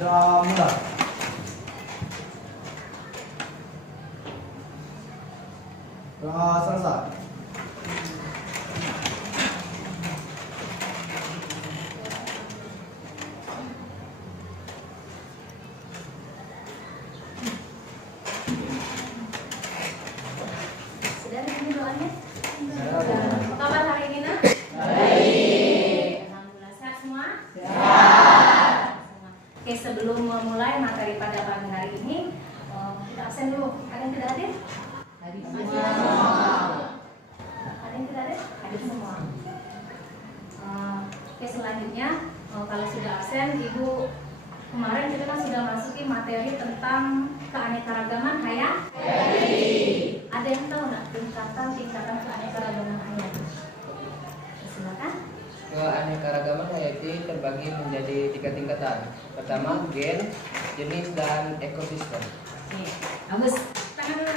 Sudah mulai. Sudah selesai. Sudah ini doanya? Sudah. Apa kabar hari ini, Nak? Baik. Alhamdulillah, sehat semua? Sehat. Oke, sebelum memulai materi pada pagi hari ini, kita absen dulu. Ada yang tidak hadir? Hadir semua. Ada yang tidak hadir? Hadir semua. Oke, selanjutnya kalau sudah absen, Ibu kemarin kita kan sudah masuki materi tentang keanekaragaman hayati. Ada yang tahu nggak tingkatan keanekaragaman hayati? Silakan. Keanekaragaman hayati terbagi menjadi 3 tingkatan. Pertama, gen, jenis, dan ekosistem. Nih, bagus. Tangan dulu.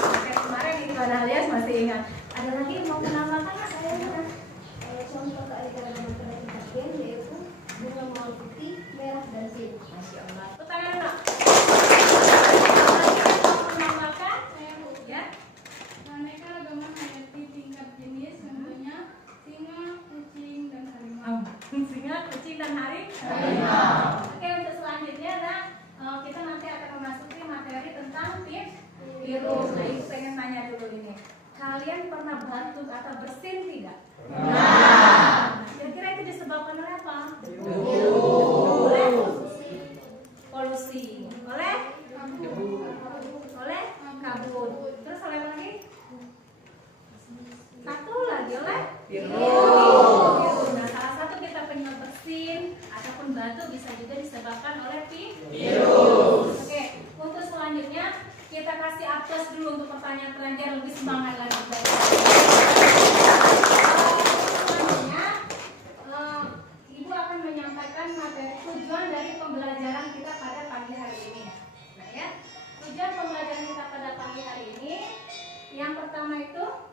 Oke, kemarin ini pada alias masih ingat. Ada lagi yang mau menambahkan? Saya ingat. Contoh keanekaragaman tingkat gen yaitu bunga mawar putih, merah, dan pink. Masya Allah. Tangan dulu. Mau menambahkan? Ya. Keanekaragaman hayati tingkat jenis contohnya singa, kucing, dan harimau. Singa, kucing, dan harimau. Oke, untuk selanjutnya kita nanti akan memasuki materi tentang virus. Nah, Ibu pengen tanya dulu ini. Kalian pernah batuk atau bersin tidak? Pernah. Kira-kira itu disebabkan oleh apa? Oleh polusi. Oleh kabut. Terus oleh apa lagi? Satu lagi oleh virus. Nah, salah satu kita penyebab bersin ataupun batuk bisa juga disebabkan oleh virus. Oke, untuk selanjutnya kita kasih aplaus dulu untuk pertanyaan biar lebih semangat lagi. Selanjutnya, Ibu akan menyampaikan materi tujuan dari pembelajaran kita pada pagi hari ini. Nah ya, tujuan pembelajaran kita pada pagi hari ini, yang pertama itu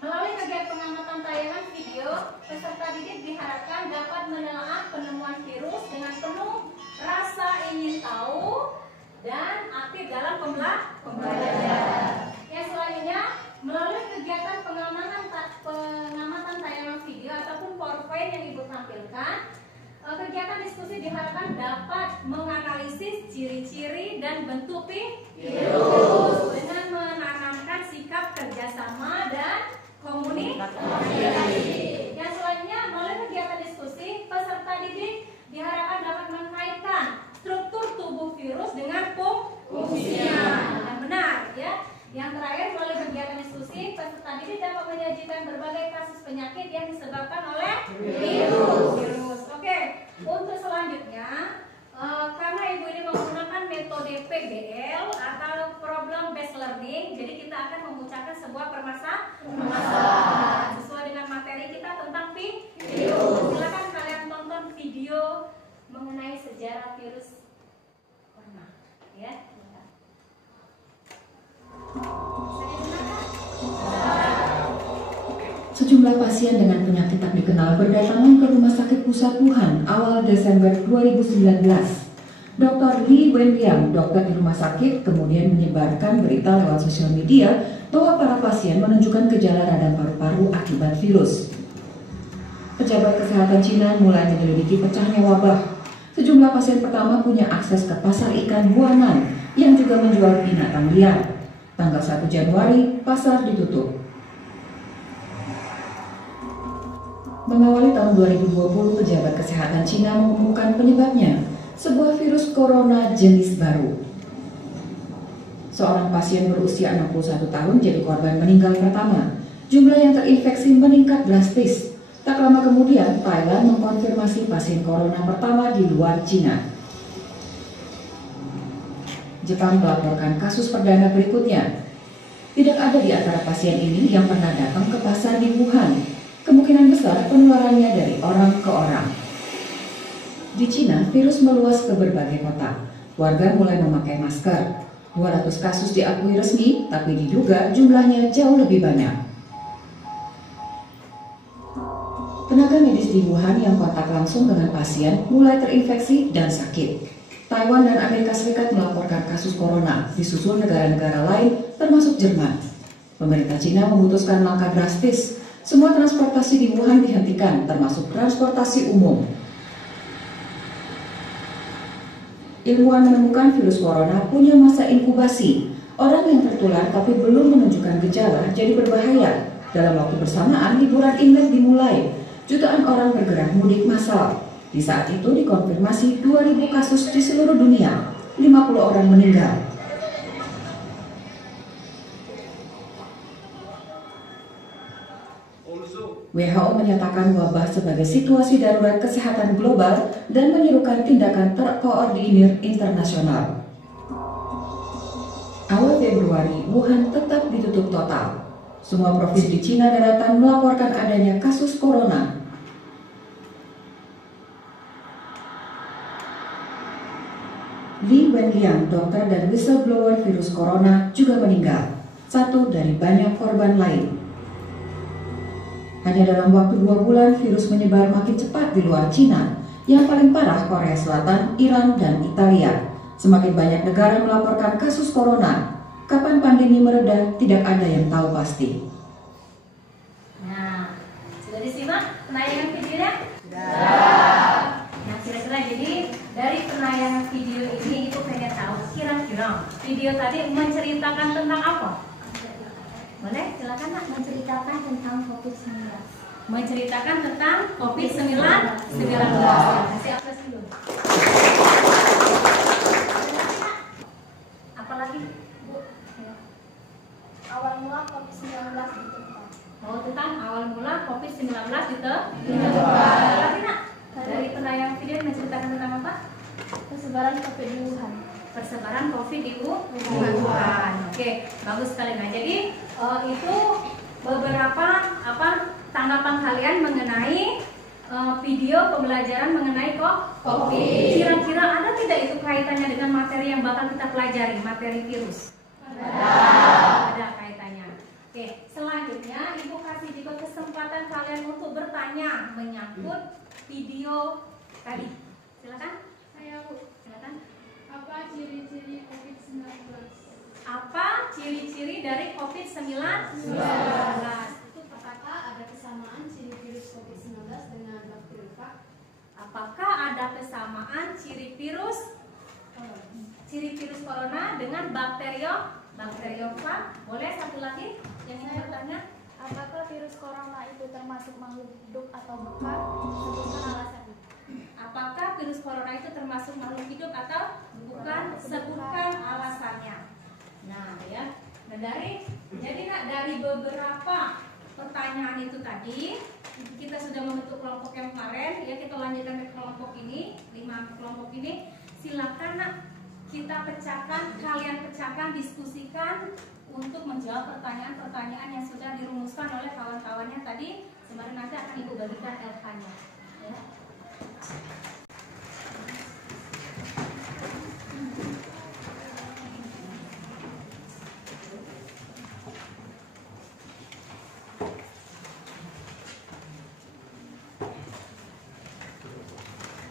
melalui kegiatan pengamatan tayangan video, peserta didik diharapkan dapat menelaah penemuan virus dengan penuh rasa ingin tahu dan aktif dalam pembelajaran. Yang selanjutnya, melalui kegiatan pengamatan tayangan video ataupun PowerPoint yang Ibu tampilkan, kegiatan diskusi diharapkan dapat menganalisis ciri-ciri dan bentuk virus dengan menanamkan sikap kerjasama dan komunikasi. Yang selanjutnya, melalui kegiatan diskusi, peserta didik diharapkan dapat mengkaitkan struktur tubuh virus dengan fungsinya. Yang benar, ya. Yang terakhir, melalui kegiatan diskusi, peserta didik dapat menyajikan berbagai kasus penyakit yang disebabkan oleh virus. Oke, untuk selanjutnya, karena Ibu ini menggunakan metode PBL atau Problem Based Learning, jadi kita akan memecahkan sebuah permasalahan sesuai dengan materi kita tentang virus. Silakan kalian tonton video mengenai sejarah virus corona, ya. Sejumlah pasien dengan penyakit tak dikenal berdatangan ke Rumah Sakit Pusat Wuhan awal Desember 2019. Dr. Li Wenliang, dokter di rumah sakit, kemudian menyebarkan berita lewat sosial media bahwa para pasien menunjukkan gejala radang paru-paru akibat virus. Pejabat kesehatan Cina mulai menyelidiki pecahnya wabah. Sejumlah pasien pertama punya akses ke pasar ikan Huanan yang juga menjual binatang liar. Tanggal 1 Januari, pasar ditutup. Mengawali tahun 2020, pejabat kesehatan Cina mengumumkan penyebabnya, sebuah virus corona jenis baru. Seorang pasien berusia 61 tahun jadi korban meninggal pertama. Jumlah yang terinfeksi meningkat drastis. Tak lama kemudian, Thailand mengkonfirmasi pasien corona pertama di luar Cina. Jepang melaporkan kasus perdana berikutnya. Tidak ada di antara pasien ini yang pernah datang ke pasar di Wuhan. Kemungkinan besar penularannya dari orang ke orang. Di Cina, virus meluas ke berbagai kota. Warga mulai memakai masker. 200 kasus diakui resmi, tapi diduga jumlahnya jauh lebih banyak. Tenaga medis di Wuhan yang kontak langsung dengan pasien mulai terinfeksi dan sakit. Taiwan dan Amerika Serikat melaporkan kasus corona, disusul negara-negara lain termasuk Jerman. Pemerintah Cina memutuskan langkah drastis. Semua transportasi di Wuhan dihentikan, termasuk transportasi umum. Ilmuwan menemukan virus corona punya masa inkubasi. Orang yang tertular tapi belum menunjukkan gejala jadi berbahaya. Dalam waktu bersamaan, liburan Imlek dimulai. Jutaan orang bergerak mudik massal. Di saat itu dikonfirmasi 2.000 kasus di seluruh dunia. 50 orang meninggal. WHO menyatakan wabah sebagai situasi darurat kesehatan global dan menyerukan tindakan terkoordinir internasional. Awal Februari, Wuhan tetap ditutup total. Semua provinsi di Cina daratan melaporkan adanya kasus corona. Li Wenliang, dokter dan whistleblower virus corona, juga meninggal. Satu dari banyak korban lain. Hanya dalam waktu 2 bulan, virus menyebar makin cepat di luar Cina. Yang paling parah Korea Selatan, Iran, dan Italia. Semakin banyak negara melaporkan kasus corona. Kapan pandemi mereda, tidak ada yang tahu pasti. Nah, sudah disimak penayangan videonya? Sudah. Nah, kira-kira jadi dari penayangan video ini Ibu pengen tahu kira-kira video tadi menceritakan tentang apa? Boleh? Silakan Nak. Menceritakan tentang COVID-19. Menceritakan tentang COVID-19. Kasih aplaus dulu. Apalagi? Bu. Awal mula COVID-19 ditemukan. Oh, tentang awal mula COVID-19 ditemukan. Lagi Nak? Dari penayangan video menceritakan tentang apa? Persebaran COVID di Wuhan. Persebaran COVID di Wuhan. Oke, bagus sekali. Nah, jadi itu beberapa tanggapan kalian mengenai video pembelajaran mengenai COVID. Kira-kira ada tidak itu kaitannya dengan materi yang bakal kita pelajari, materi virus? Ada kaitannya. Oke, selanjutnya Ibu kasih juga kesempatan kalian untuk bertanya menyangkut video tadi. Silakan. Saya Bu. Silakan. Apa ciri-ciri COVID-19? Apa ciri-ciri dari COVID-19? Apakah ada kesamaan ciri virus COVID-19 dengan bakteriofag? Apakah ada kesamaan ciri virus corona dengan bakteriofag? Boleh satu lagi yang ingin bertanya? Apakah virus corona itu termasuk makhluk hidup atau bukan? Sebutkan alasannya. Apakah virus corona itu termasuk makhluk hidup atau bukan? Sebutkan alasannya. Nah, ya. Nah, dari beberapa pertanyaan itu tadi, kita sudah membentuk kelompok yang kemarin, ya kita lanjutkan ke kelompok ini, 5 kelompok ini. Silakan Nak, kalian pecahkan, diskusikan untuk menjawab pertanyaan-pertanyaan yang sudah dirumuskan oleh kawan-kawannya tadi. Sembari nanti akan Ibu bagikan LK-nya. Ya.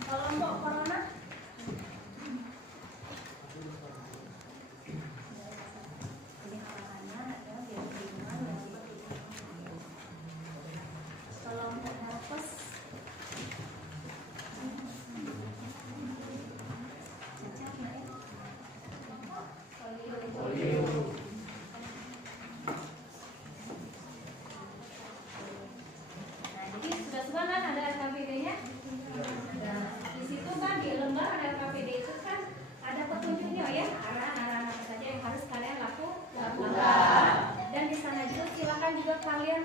Kelompok corona. Kelompok herpes. Nah, jadi sudah kan ada RKPD-nya? Nah, di situ kan di lembar ada RKPD itu kan ada petunjuknya ya, arahan-arahan apa saja yang harus kalian lakukan. Dan di sana juga silakan juga kalian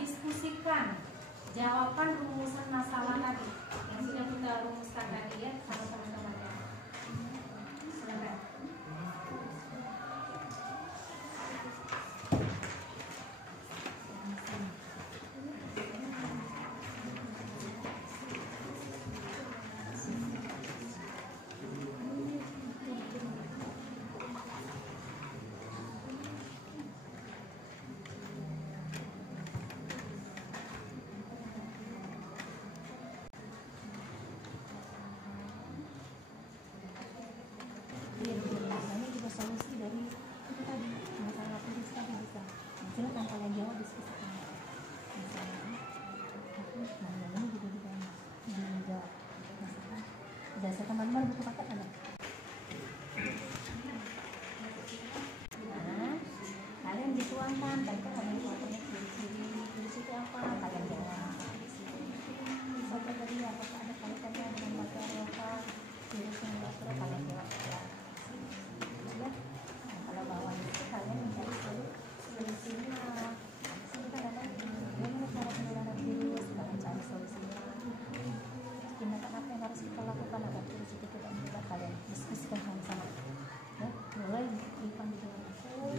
diskusikan jawaban rumusan masalah tadi yang sudah kita rumuskan tadi ya sama teman-teman ya. Silakan. Jasa teman-teman buku paket ada. Nah, kalian dituangkan, tadi kan ada yang ciri-ciri virus itu apa? Kalian jawab. Satu tadi apakah ada kaitannya dengan bakteri apa? Virus yang masuk kalian jawab. Ya. Nah, kalau bawah itu kalian mencari solusinya. Sini kan ada bagaimana cara penularan virus, kalian cari solusinya. Tindakan apa yang harus kita lakukan agar virus itu tidak menyebar, kalian diskusikan sama-sama. Ya, mulai dipanggil dengan aku,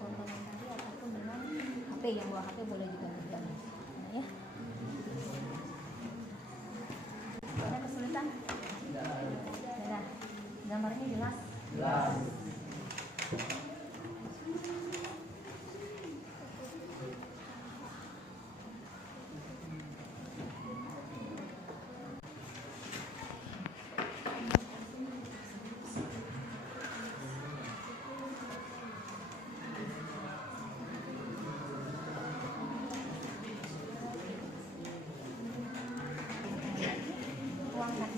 tontonan tadi ataupun dengan HP, yang bawa HP boleh juga pegang. Nah, ya. Ada kesulitan? Tidak. Gambarnya jelas? Jelas. Tuangkan.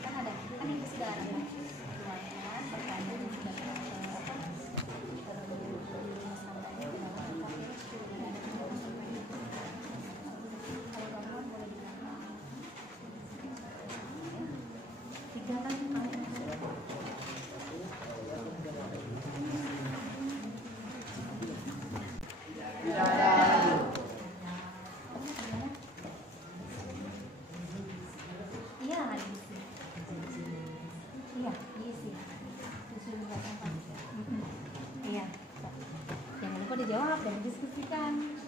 Kan ada, kan ini sudah ada. Tuangkan, pertanyaan yang sudah dijawab dan didiskusikan.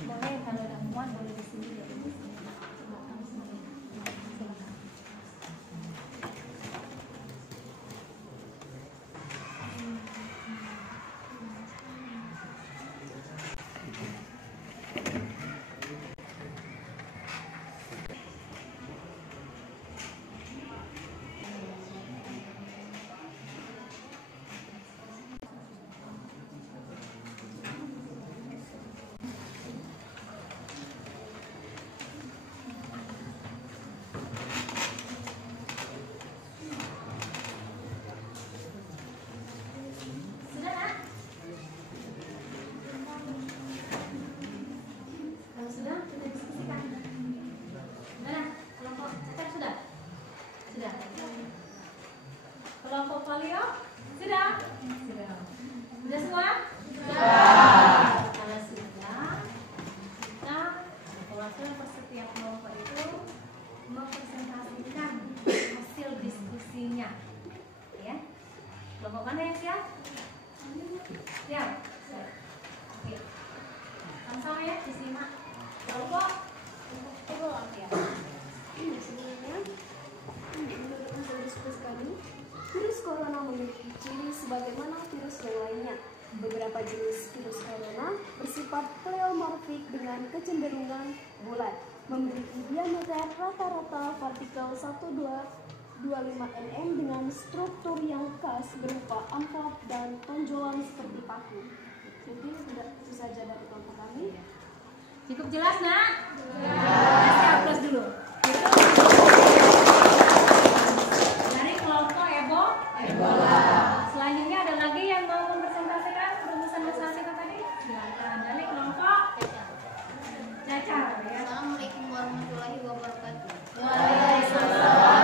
Boleh kalau ada muat boleh di sini. Kelompok polio sudah? Sudah. Sudah semua? Sudah. Kalau sudah, kita perwakilan setiap kelompok itu mempresentasikan hasil diskusinya. Ya. Kelompok mana yang siap? Siap. Oke. Sama-sama ya disimak. Kelompok ya. Sebelumnya, menurut hasil diskusi kami, virus corona memiliki ciri sebagaimana virus yang lainnya. Beberapa jenis virus corona bersifat pleomorfik dengan kecenderungan bulat, memiliki diameter rata-rata partikel 1225 nm dengan struktur yang khas berupa amplop dan tonjolan seperti paku. Jadi itu saja dari kelompok kami. Cukup jelas, Nak? Jelas. Saya hapus dulu. Dari kelompok Ebola. Selanjutnya ada lagi yang mau mempresentasikan rumusan matematika tadi? Silakan. Dari kelompok Cacar. Ya. Assalamualaikum warahmatullahi wabarakatuh. Waalaikumsalam.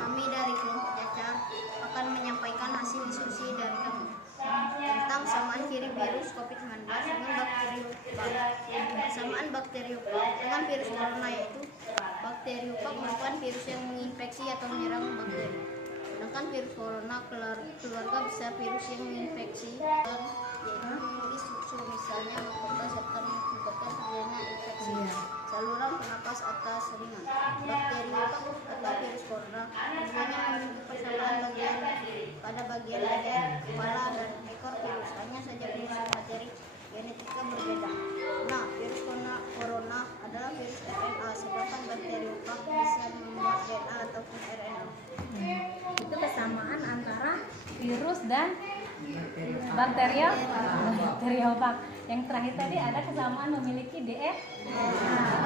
Kami dari kelompok Cacar akan menyampaikan hasil diskusi dari kami tentang samaan ciri virus COVID-19 dengan bakteriophag dengan virus corona, yaitu bakteriophag merupakan virus yang menginfeksi atau menyerang bakteri. Sedangkan virus corona keluarga besar virus yang menginfeksi, yaitu memiliki struktur misalnya mahkota serta menyebabkan terjadinya infeksi saluran pernapas atas ringan. Bakteriophag atau virus corona keduanya memiliki persamaan pada bagian leher, kepala, dan ekor virus. Hanya saja virus materi genetika berbeda. Nah, virus corona adalah virus RNA, sedangkan bakteriophag bisa memuat DNA ataupun RNA. Itu kesamaan antara virus dan bakteriophag. Yang terakhir tadi ada kesamaan memiliki DNA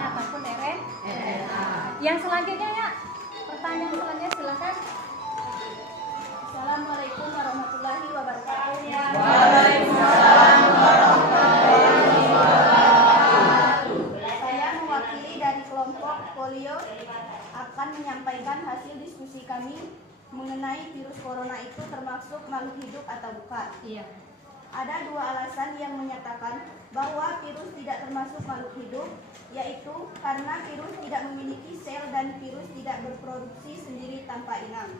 ataupun RNA. Yang selanjutnya ya, pertanyaan selanjutnya silakan. Assalamualaikum warahmatullahi wabarakatuh. Waalaikumsalam warahmatullahi wabarakatuh. Saya mewakili dari kelompok polio akan menyampaikan hasil diskusi kami mengenai virus corona itu termasuk makhluk hidup atau bukan. Iya. Ada dua alasan yang menyatakan bahwa virus tidak termasuk makhluk hidup, yaitu karena virus tidak memiliki sel dan virus tidak berproduksi sendiri tanpa inang.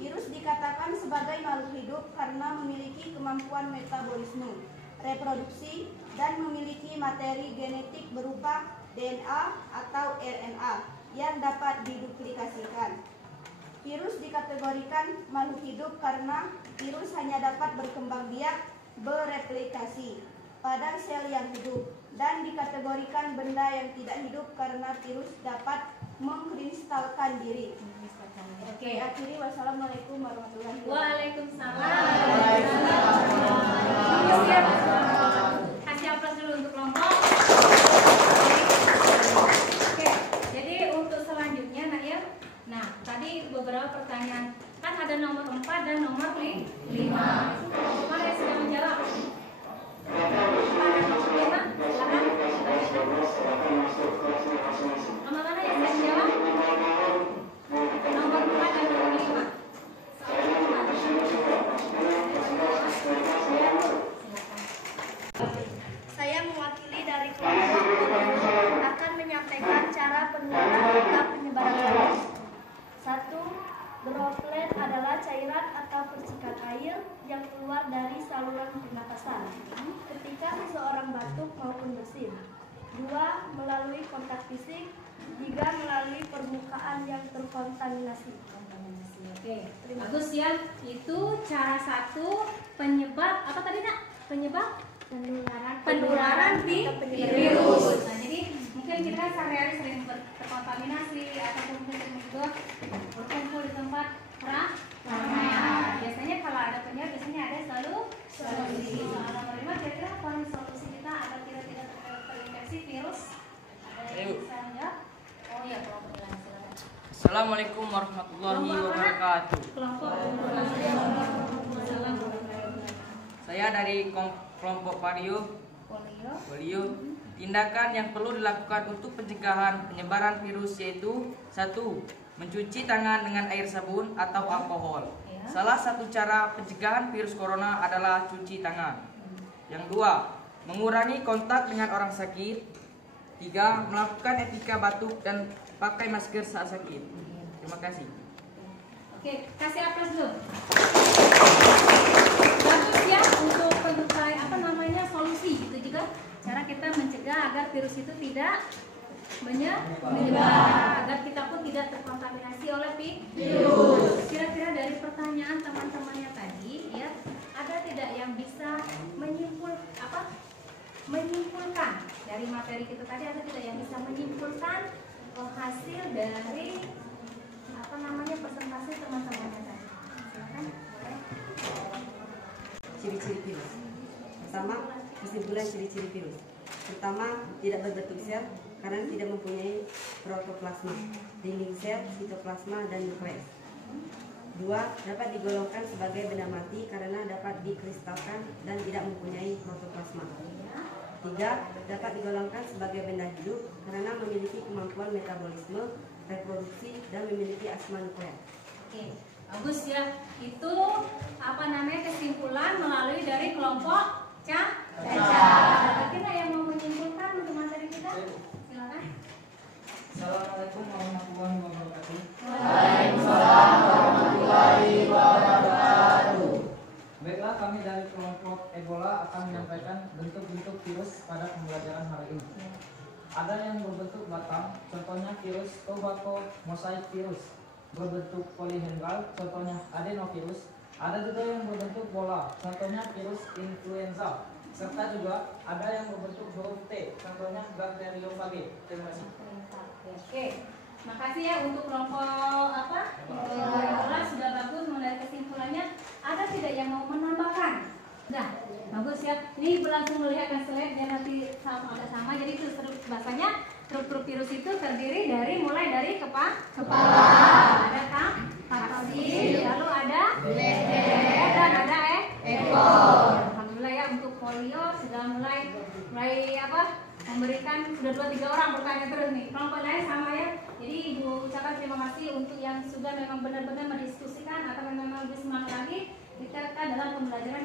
Virus dikatakan sebagai makhluk hidup karena memiliki kemampuan metabolisme, reproduksi, dan memiliki materi genetik berupa DNA atau RNA yang dapat diduplikasikan. Virus dikategorikan makhluk hidup karena virus hanya dapat berkembang biak bereplikasi pada sel yang hidup, dan dikategorikan benda yang tidak hidup karena virus dapat mengkristalkan diri. Oke. Akhiri, wassalamualaikum warahmatullahi wabarakatuh. Waalaikumsalam. Kasih aplaus dulu untuk kelompok. Oke, jadi untuk selanjutnya nak ya. Nah, tadi beberapa pertanyaan. Kan ada nomor 4 dan nomor 5. Mana yang sudah menjawab? 4 dan nomor 5? Silakan. Nomor mana yang sudah menjawab? Nomor 4 dan nomor 5. Saya mewakili dari kelompok akan menyampaikan cara penularan atau penyebaran virus. 1. Droplet adalah cairan atau percikan air yang keluar dari saluran pernapasan ketika seseorang batuk maupun bersin. 2. Melalui kontak fisik. 3. Melalui permukaan yang terkontaminasi. Oke, bagus ya. Itu cara 1 penyebab apa tadi nak? Penyebab penularan virus. Nah, jadi mungkin kita sehari-hari sering terkontaminasi ataupun mungkin juga berkumpul di tempat ramai. Biasanya kalau ada penyebab, biasanya ada solusi. Nomor 5, kira-kira apa nih solusi kita agar kita tidak terinfeksi virus? Ada yang bisa menjawab? Oh iya, kelompok silakan. Assalamualaikum warahmatullahi wabarakatuh. Kelompok. Saya dari kelompok polio. Tindakan yang perlu dilakukan untuk pencegahan penyebaran virus yaitu 1. Mencuci tangan dengan air sabun atau alkohol. Salah satu cara pencegahan virus corona adalah cuci tangan. Yang 2. Mengurangi kontak dengan orang sakit. 3. Melakukan etika batuk dan pakai masker saat sakit. Terima kasih. Oke, kasih aplaus dulu. Bagus ya untuk solusi gitu juga cara kita mencegah agar virus itu tidak menyebar, agar kita pun tidak terkontaminasi oleh virus. Kira-kira dari pertanyaan teman-temannya tadi ya, ada tidak yang bisa menyimpulkan dari materi kita tadi, ada tidak yang bisa menyimpulkan hasil dari presentasi teman-temannya tadi? Silakan, boleh. Ciri-ciri virus. Pertama, kesimpulan ciri-ciri virus. Pertama, tidak berbentuk sel karena tidak mempunyai protoplasma, dinding sel, sitoplasma, dan nukleus. 2. Dapat digolongkan sebagai benda mati karena dapat dikristalkan dan tidak mempunyai protoplasma. 3. Dapat digolongkan sebagai benda hidup karena memiliki kemampuan metabolisme, reproduksi, dan memiliki asma nuklear. Oke, bagus ya. Itu kesimpulan melalui dari kelompok Caca. Kira yang mau menyimpulkan untuk materi kita? Silakan. Assalamualaikum warahmatullahi wabarakatuh. Waalaikumsalam warahmatullahi wabarakatuh. Baiklah, kami dari kelompok Ebola akan menyampaikan bentuk-bentuk virus pada pembelajaran hari ini. Ada yang berbentuk batang, contohnya virus tobacco mosaic virus. Berbentuk polihengal, contohnya adenovirus. Ada juga yang berbentuk bola, contohnya virus influenza. Serta juga ada yang berbentuk huruf T, contohnya bacteriophage. Terima kasih. Oke, makasih ya untuk kelompok Ebola sudah bagus mengenai kesimpulannya. Ada tidak yang mau menambahkan Nah, bagus ya. Ini langsung melihatkan slide dan nanti agak sama. Jadi itu bahasanya struktur virus itu terdiri dari mulai dari kepala, ada kaki, lalu ada leher dan ada ekor. Alhamdulillah ya, untuk polio sudah mulai memberikan sudah 2-3 orang bertanya terus nih. Kelompok lain sama ya. Jadi Ibu ucapkan terima kasih untuk yang sudah memang benar-benar mendiskusikan atau memang lebih semangat lagi kita dalam pembelajaran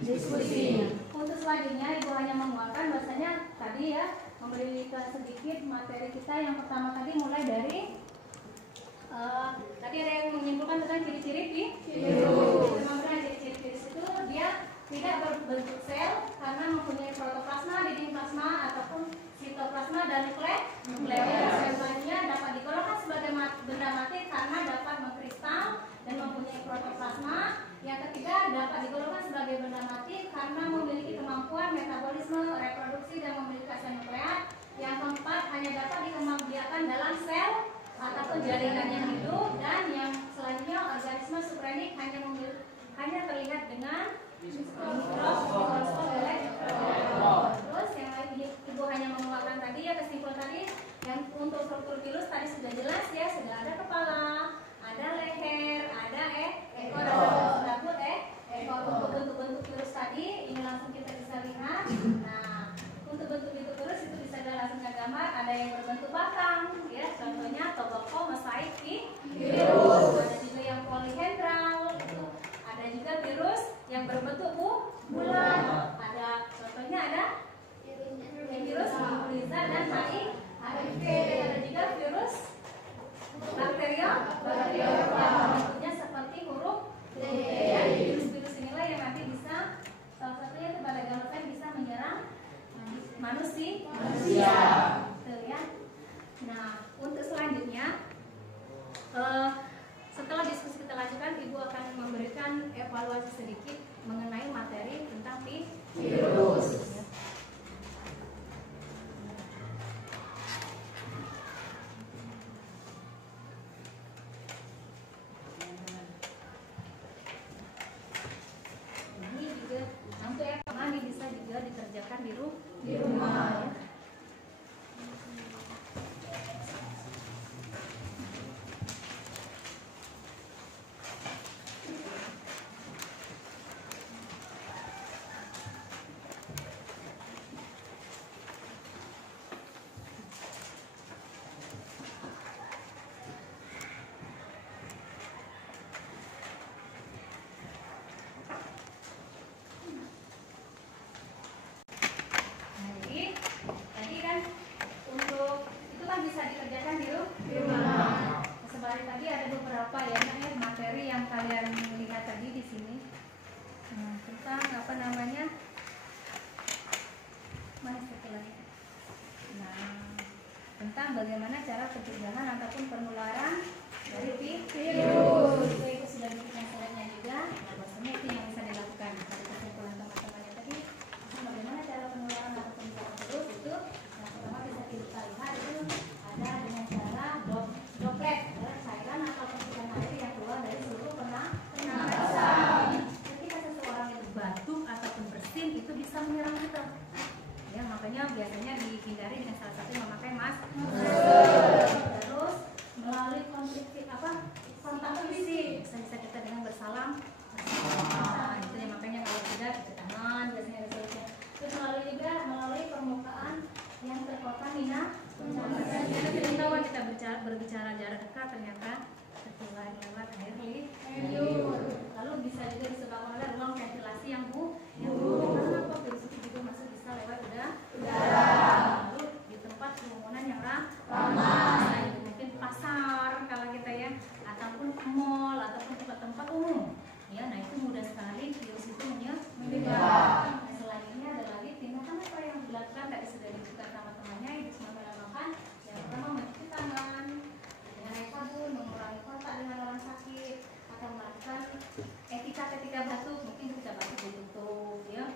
diskusi. Untuk selanjutnya Ibu hanya menguatkan bahasanya tadi ya, memberikan sedikit materi kita. Yang pertama tadi mulai dari tadi ada yang menyimpulkan tentang ciri-ciri virus. Memang benar ciri-ciri virus itu dia tidak berbentuk sel karena mempunyai protoplasma, dinding plasma ataupun sitoplasma dan nukleus. Selanjutnya dapat digolongkan sebagai benda mati karena dapat mengkristal dan mempunyai protoplasma. Yang ketiga dapat digolongkan sebagai benda mati karena memiliki kemampuan metabolisme, reproduksi dan memiliki asam nukleat. Yang keempat hanya dapat dikembangbiakan dalam sel ataupun jaringan yang hidup. Dan yang selanjutnya organisme supranik hanya terlihat dengan mikroskop elektron. Terus yang lain Ibu hanya menguatkan tadi ya, kesimpulan tadi yang untuk struktur virus tadi sudah jelas ya, sudah ada kepala, ada leher, ada ekor, ada ekor. Untuk bentuk-bentuk virus tadi ini langsung kita bisa lihat. Nah, untuk bentuk-bentuk virus itu bisa langsung kita gambar. Ada yang berbentuk batang ya, contohnya tobacco mosaic virus. Ada juga yang polyhedral itu. Ada juga virus yang berbentuk bulat. Ada contohnya ada virus influenza dan HIV. Ada juga virus bakteria bentuknya seperti huruf D. Virus-virus inilah yang nanti bisa salah satunya itu pada gambaran bisa menyerang manusia. Betul ya. Nah, untuk selanjutnya setelah diskusi kita lanjutkan, Ibu akan memberikan evaluasi sedikit mengenai materi tentang virus. Ini juga untuk ini bisa juga dikerjakan di rumah. Ya. Bagaimana cara pencegahan ataupun penularan dari virus. Itu sudah diberikan slide-nya juga. Nah, bahasanya itu yang bisa dilakukan. Dari kesimpulan teman-temannya tadi, bagaimana cara penularan atau pencegahan virus itu yang pertama bisa kita lihat itu ada dengan cara droplet, cairan atau percikan air yang keluar dari seluruh pernapasan. Ketika seseorang itu batuk ataupun bersin itu bisa menyerang kita. Ya, makanya biasanya dihindari dengan salah satu memakai masker. Terus melalui kontak fisik bisa kita dengan bersalam. Nah, itu ya, makanya kalau tidak cuci tangan biasanya ada solusinya. Terus melalui permukaan yang terkontaminasi. Kita tidak tahu kita berbicara jarak dekat ternyata tertular lewat air liur. Lalu bisa juga disebabkan oleh ruang ventilasi yang buruk. Karena virus itu juga masuk bisa lewat udara. Lalu di tempat kerumunan yang ramai, mungkin pasar kalau kita ya, ataupun mall ataupun tempat-tempat umum. Ya, nah itu mudah sekali virus itu menyebar. Nah, selanjutnya ada lagi tindakan apa yang dilakukan tadi sudah disebutkan sama temannya. Ibu semua melakukan yang pertama mencuci tangan dengan air sabun, mengurangi kontak dengan orang sakit, atau melakukan etika batuk, mungkin bisa batuk ditutup ya.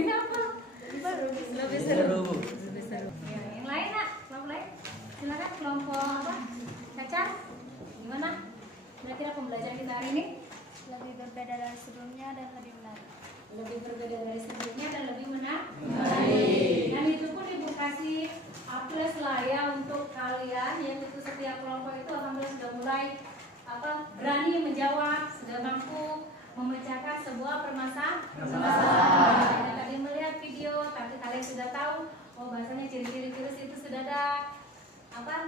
Lebih apa? Lebih seru. Ya, yang lain nak, kelompok lain. Silakan kelompok apa? Caca, gimana? Kira-kira pembelajaran kita hari ini? Lebih berbeda dari sebelumnya dan lebih menarik. Lebih berbeda dari sebelumnya dan lebih menarik. Dan itu pun ibu kasih A+ lah ya untuk kalian, yaitu setiap kelompok itu alhamdulillah sudah mulai berani menjawab, sudah mampu memecahkan sebuah permasalahan. Dan tadi melihat video, tapi kalian sudah tahu, oh bahasanya ciri-ciri virus itu sudah ada.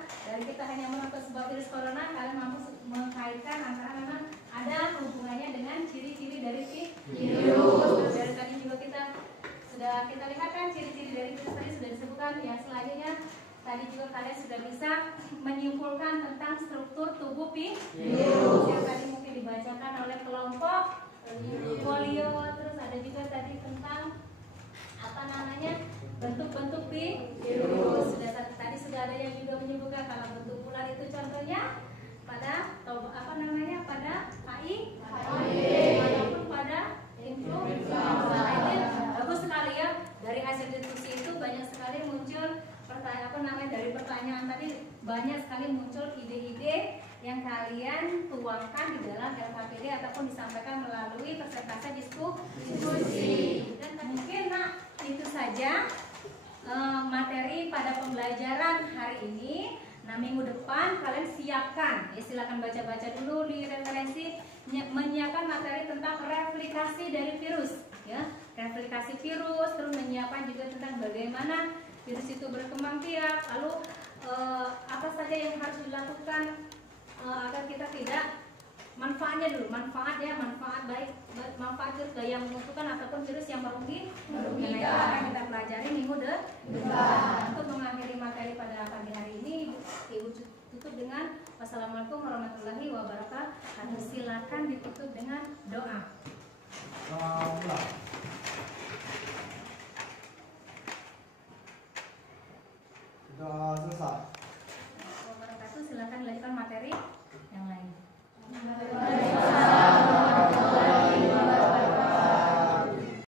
Dari kita hanya menonton sebuah virus corona, kalian mampu mengkaitkan antara memang ada hubungannya dengan ciri-ciri dari virus. Dari tadi juga kita lihat kan ciri-ciri dari virus tadi sudah disebutkan. Yang selanjutnya tadi juga kalian sudah bisa menyimpulkan tentang struktur tubuh virus yang tadi mungkin dibacakan oleh kelompok polio. Terus ada juga tadi tentang bentuk-bentuk virus. Tadi sudah ada yang juga menyebutkan kalau bentuk ular itu contohnya pada pada AI ataupun pada influenza. Bagus sekali ya, dari hasil diskusi itu banyak sekali muncul dari pertanyaan tadi banyak sekali muncul ide-ide yang kalian tuangkan di dalam LKPD ataupun disampaikan melalui persentase diskusi. Dan mungkin itu saja materi pada pembelajaran hari ini. Nah, minggu depan kalian siapkan, ya silakan baca-baca dulu di referensi, menyiapkan materi tentang replikasi dari virus, ya replikasi virus, terus menyiapkan juga tentang bagaimana virus itu berkembang biak, lalu apa saja yang harus dilakukan agar kita tidak manfaat baik manfaat virus yang menguntungkan ataupun virus yang merugikan. Nah, itu akan kita pelajari minggu depan. Untuk mengakhiri materi pada pagi hari ini, Ibu tutup dengan wassalamualaikum warahmatullahi wabarakatuh. Silakan ditutup dengan doa. Sudah selesai.